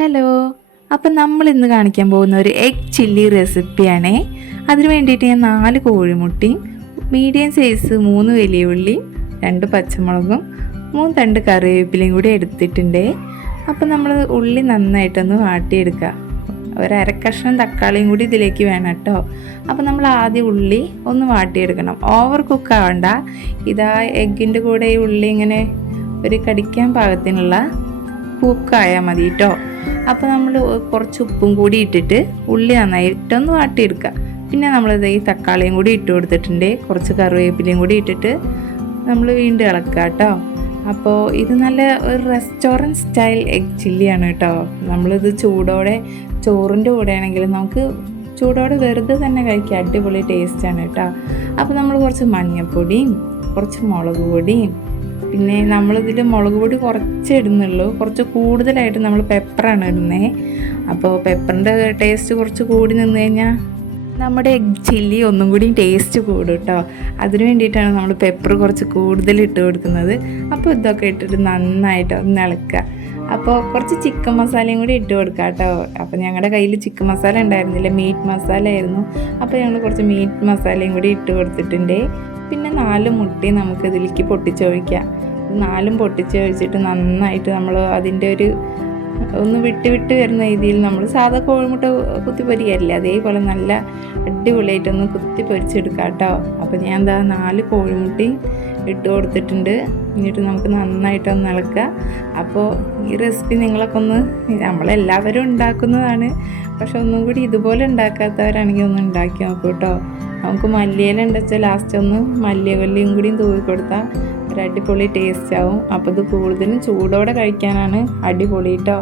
Hello അപ്പം നമ്മൾ ഇന്ന് കാണിക്കാൻ പോകുന്ന ഒരു എഗ് ചില്ലി റെസിപ്പിയാണേ അതിന് വേണ്ടിയിട്ട് ഞാൻ നാല് കോഴിമുട്ടയും മീഡിയം സൈസ് മൂന്ന് വലിയ ഉള്ളിയും രണ്ട് പച്ചമുളകും മൂന്ന് തണ്ട് കറിവേപ്പിലയും കൂടി എടുത്തിട്ടുണ്ട്. അപ്പം നമ്മൾ ഉള്ളി നന്നായിട്ടൊന്ന് വാട്ടിയെടുക്കുക ഒരു കഷ്ണം തക്കാളിയും കൂടി ഇതിലേക്ക് വേണം കേട്ടോ. അപ്പം നമ്മൾ ആദ്യം ഉള്ളി ഒന്ന് വാട്ടിയെടുക്കണം. ഓവർ കുക്ക് ആവണ്ട. ഇതാ എഗ്ഗിന്റെ കൂടെ ഈ ഉള്ളി ഇങ്ങനെ ഒരു കടിക്കാൻ പാകത്തിനുള്ള കുക്കായാൽ മതി കേട്ടോ. അപ്പോൾ നമ്മൾ കുറച്ച് ഉപ്പും കൂടി ഇട്ടിട്ട് ഉള്ളി നന്നായിട്ടൊന്ന് വാട്ടിയെടുക്കുക പിന്നെ നമ്മളിത് ഈ തക്കാളിയും കൂടി ഇട്ട് കൊടുത്തിട്ടുണ്ട്. കുറച്ച് കറിവേപ്പിലയും കൂടി ഇട്ടിട്ട് നമ്മൾ വീണ്ടും ഇളക്കുക കേട്ടോ അപ്പോൾ ഇത് നല്ല ഒരു റെസ്റ്റോറന്റ് സ്റ്റൈൽ എഗ് ചില്ലിയാണ് കേട്ടോ നമ്മളിത് ചൂടോടെ ചോറിന്റെ കൂടെ ആണെങ്കിൽ നമുക്ക് ചൂടോടെ വെറുതെ തന്നെ കഴിക്കുക അടിപൊളി ടേസ്റ്റാണ് കേട്ടോ അപ്പോൾ നമ്മൾ കുറച്ച് മഞ്ഞൾപ്പൊടിയും കുറച്ച് മുളക് പൊടിയും പിന്നെ നമ്മളിതിൽ മുളക് പൊടി കുറച്ച് ഇടുന്നുള്ളൂ. കുറച്ച് കൂടുതലായിട്ട് നമ്മൾ പെപ്പറാണ് ഇടുന്നത് അപ്പോൾ പെപ്പറിന്റെ ടേസ്റ്റ് കുറച്ച് കൂടി നിന്ന് കഴിഞ്ഞാൽ നമ്മുടെ എഗ് ചില്ലി ഒന്നും കൂടി ടേസ്റ്റ് കൂടും കേട്ടോ അതിന് വേണ്ടിയിട്ടാണ് നമ്മൾ പെപ്പർ കുറച്ച് കൂടുതൽ ഇട്ട് കൊടുക്കുന്നത്. അപ്പോൾ ഇതൊക്കെ ഇട്ടിട്ട് നന്നായിട്ട് ഒന്ന് ഇളക്കുക. അപ്പോൾ കുറച്ച് ചിക്കൻ മസാലയും കൂടി ഇട്ട് കൊടുക്കാം കേട്ടോ. അപ്പോൾ ഞങ്ങളുടെ കയ്യിൽ ചിക്കൻ മസാല ഉണ്ടായിരുന്നില്ല മീറ്റ് മസാല ആയിരുന്നു. അപ്പോൾ ഞങ്ങൾ കുറച്ച് മീറ്റ് മസാലയും കൂടി ഇട്ട് കൊടുത്തിട്ടുണ്ട്. പിന്നെ നാല് മുട്ടയും നമുക്ക് ഇതിലേക്ക് പൊട്ടിച്ചൊഴിക്കാം. നാലും പൊട്ടിച്ചൊഴിച്ചിട്ട് നന്നായിട്ട് നമ്മൾ അതിന്റെ ഒരു ഒന്ന് വിട്ട് വിട്ട് വരുന്ന രീതിയിൽ നമ്മൾ സാധാ കോഴിമുട്ട കുത്തി പൊരിക്കല്ലേ അതേപോലെ നല്ല അടിപൊളിയായിട്ടൊന്ന് കുത്തി പൊരിച്ചെടുക്കാം കേട്ടോ അപ്പോൾ ഞാൻ എന്താ നാല് കോഴിമുട്ടയും ഇട്ട് കൊടുത്തിട്ടുണ്ട്. എന്നിട്ട് നമുക്ക് നന്നായിട്ടൊന്ന് ഇളക്കുക. അപ്പോൾ ഈ റെസിപ്പി നിങ്ങളൊക്കെ ഒന്ന് നമ്മളെല്ലാവരും ഉണ്ടാക്കുന്നതാണ്. പക്ഷെ ഒന്നും കൂടി ഇതുപോലെ ഉണ്ടാക്കാത്തവരാണെങ്കിൽ ഒന്ന് ഉണ്ടാക്കി നോക്കൂ കേട്ടോ. നമുക്ക് മല്ലിയില ഉണ്ടെച്ചാൽ ലാസ്റ്റ് ഒന്ന് മല്ലിയ കൊല്ലിയും കൂടിയും തൂവി കൊടുത്താൽ ഒരു അടിപൊളി ടേസ്റ്റ് ആവും. അപ്പോൾ ഇത് കൂടുതലും ചൂടോടെ കഴിക്കാനാണ് അടിപൊളി കേട്ടോ